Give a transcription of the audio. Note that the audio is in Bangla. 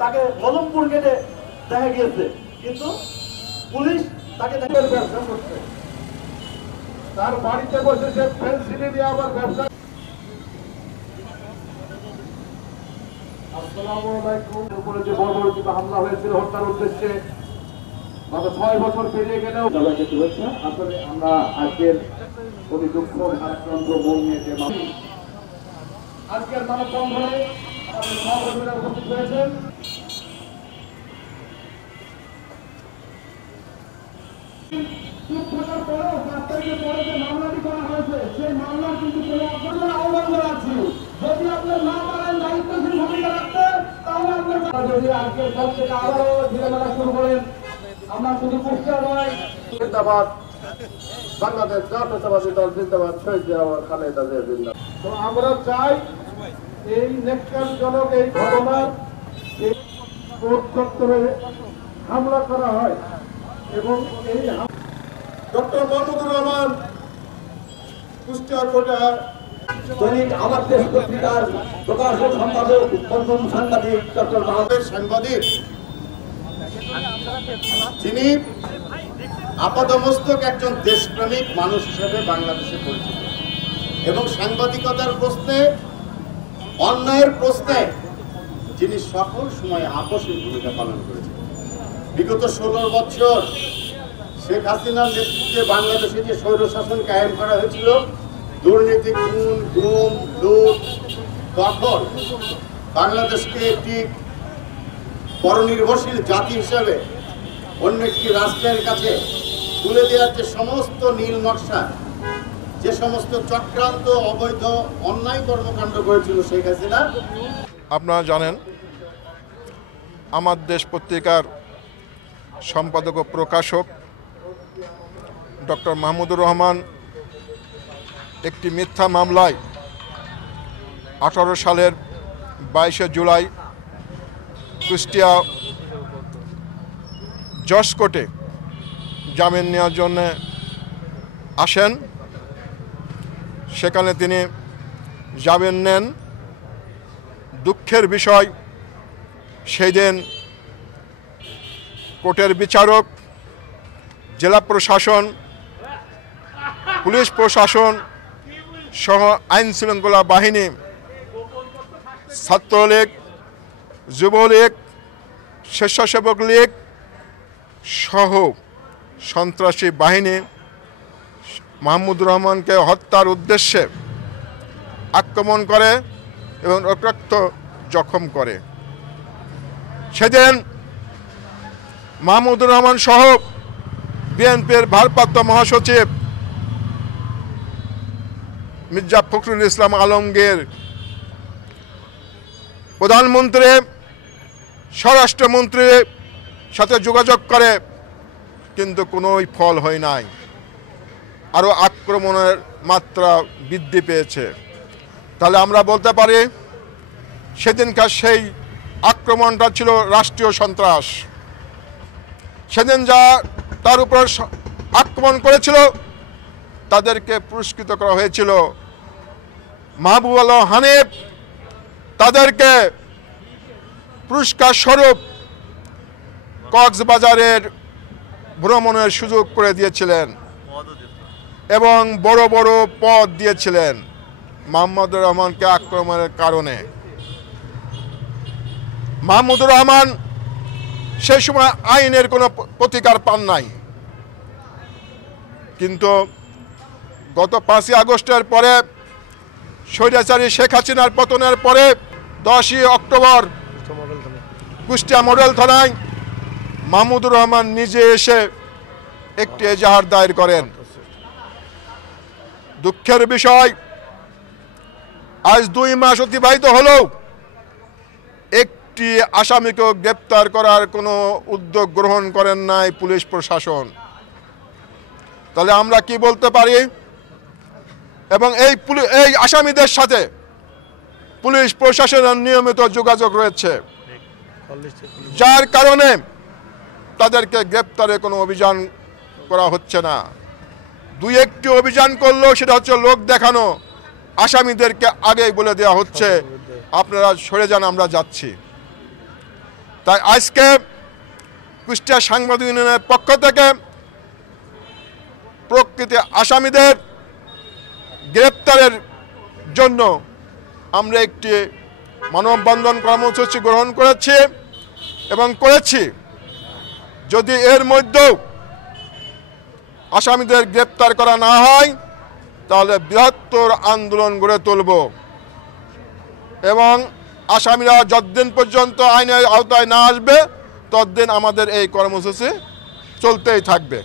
তাকে মলমপুর গেটে দেখা গিয়েছে, কিন্তু পুলিশ তাকে ব্যবসা করছে, তার বাড়িতে বসে সে ফেন্সিলি দিয়ে আবার ব্যবসা। আসসালামু আলাইকুম। উপরে যে বর্বরচিত হামলা হয়েছিল হত্যার উদ্দেশ্যে গত 6 বছর পেরিয়ে গেলেও সবাইকে শুভেচ্ছা। আসলে আমরা আজকের অতি দুঃখ ভারাক্রান্ত মন নিয়ে যে আজকের মানববন্ধনে আমাদের সহকর্মীরা উপস্থিত হয়েছেন। মামলাটি করা হয়েছে সেই মামলার কিন্তু কোনো আপনার আহ্বান করা আছে, যদি আপনার না পারেন দায়িত্বশীল ভূমিকা রাখতে, তাহলে আপনার যদি আজকের পর থেকে আবারও ধীরে মেলা শুরু করেন। আমরা শুধু কুষ্টিয়া নয়, জিন্দাবাদ বাংলাদেশ জাতীয়তাবাদী দল জিন্দাবাদ, শহীদ জিয়াউর খালেদা জিয়া জিন্দাবাদ। তো আমরা চাই এই নেককারজনক এই ঘটনা এই কোর্ট চত্বরে হামলা করা হয় এবং এই ডক্টর মাহমুদুর রহমান কুষ্টিয়া কোটা দৈনিক আমার দেশ পত্রিকার প্রকাশক সম্পাদক প্রথম সাংবাদিক ডক্টর মাহমুদের সাংবাদিক, যিনি আপাতমস্তক একজন দেশপ্রেমিক মানুষ হিসেবে বাংলাদেশে পরিচিত এবং সাংবাদিকতার প্রশ্নে অন্যায়ের প্রশ্নে যিনি সকল সময় আপোষের ভূমিকা পালন করেছেন। বিগত 16 বছর শেখ হাসিনার নেতৃত্বে বাংলাদেশে যে স্বৈরশাসন কায়েম করা হয়েছিল, দুর্নীতি, খুন, গুম, লুট, দখল, বাংলাদেশকে একটি পরনির্ভরশীল জাতি হিসেবে অন্য একটি রাষ্ট্রের কাছে তুলে দেওয়ার যে সমস্ত নীল নকশা, যে সমস্ত চক্রান্ত, অবৈধ অন্যায় কর্মকাণ্ড করেছিল শেখ হাসিনা। আপনারা জানেন আমার দেশ পত্রিকার সম্পাদক ও প্রকাশক ডক্টর মাহমুদুর রহমান একটি মিথ্যা মামলায় 18 সালের 22শে জুলাই কুষ্টিয়া জজ কোর্টে জামিন নেওয়ার জন্য আসেন। সেখানে তিনি জামিন নেন। দুঃখের বিষয়, সেই দিন কোর্টের বিচারক, জেলা প্রশাসন, পুলিশ প্রশাসন সহ আইন শৃঙ্খলা বাহিনী, ছাত্রলীগ, যুবলীগ, স্বেচ্ছাসেবক লীগ সহ সন্ত্রাসী বাহিনী মাহমুদুর রহমানকে হত্যার উদ্দেশ্যে আক্রমণ করে এবং রক্তাক্ত জখম করে। সেদিন মাহমুদুর রহমান সহ বিএনপির ভারপ্রাপ্ত মহাসচিব মির্জা ফখরুল ইসলাম আলমগীর, প্রধানমন্ত্রী, স্বরাষ্ট্রমন্ত্রীর সাথে যোগাযোগ করে, কিন্তু কোনোই ফল হয় নাই। আরও আক্রমণের মাত্রা বৃদ্ধি পেয়েছে। তাহলে আমরা বলতে পারি সেদিনকার সেই আক্রমণটা ছিল রাষ্ট্রীয় সন্ত্রাস। সেদিন যা তার উপর আক্রমণ করেছিল তাদেরকে পুরস্কৃত করা হয়েছিল। মাহবুব আলম হানিফ তাদেরকে পুরস্কার স্বরূপ কক্সবাজারের ভ্রমণের সুযোগ করে দিয়েছিলেন এবং বড় বড় পদ দিয়েছিলেন মাহমুদুর রহমানকে আক্রমণের কারণে। মাহমুদুর রহমান সেই সময় আইনের কোনো প্রতিকার পান নাই, কিন্তু গত 5ই আগস্টের পরে, স্বৈরাচারী শেখ হাসিনার পতনের পরে 10ই অক্টোবর কুষ্টিয়া মডেল থানায় মাহমুদুর রহমান নিজে এসে একটি এজাহার দায়ের করেন। দুঃখের বিষয়, আজ 2 মাস অতিবাহিত হলেও একটি আসামিকেও গ্রেপ্তার করার কোনো উদ্যোগ গ্রহণ করেন নাই পুলিশ প্রশাসন। তাহলে আমরা কি বলতে পারি? এবং এই আসামিদের সাথে পুলিশ প্রশাসনের নিয়মিত যোগাযোগ রয়েছে, যার কারণে তাদেরকে গ্রেপ্তারে কোনো অভিযান করা হচ্ছে না। 2-1টি অভিযান করলেও সেটা হচ্ছে লোক দেখানো। আসামিদেরকে আগেই বলে দেওয়া হচ্ছে আপনারা সরে যান, আমরা যাচ্ছি। তাই আজকে কুষ্টিয়া সাংবাদিক ইউনিয়নের পক্ষ থেকে প্রকৃত আসামিদের গ্রেপ্তারের জন্য আমরা একটি মানববন্ধন কর্মসূচি গ্রহণ করেছি এবং করেছি। যদি এর মধ্যেও আসামিদের গ্রেপ্তার করা না হয় তাহলে বৃহত্তর আন্দোলন গড়ে তুলব এবং আসামিরা যতদিন পর্যন্ত আইনের আওতায় না আসবে ততদিন আমাদের এই কর্মসূচি চলতেই থাকবে।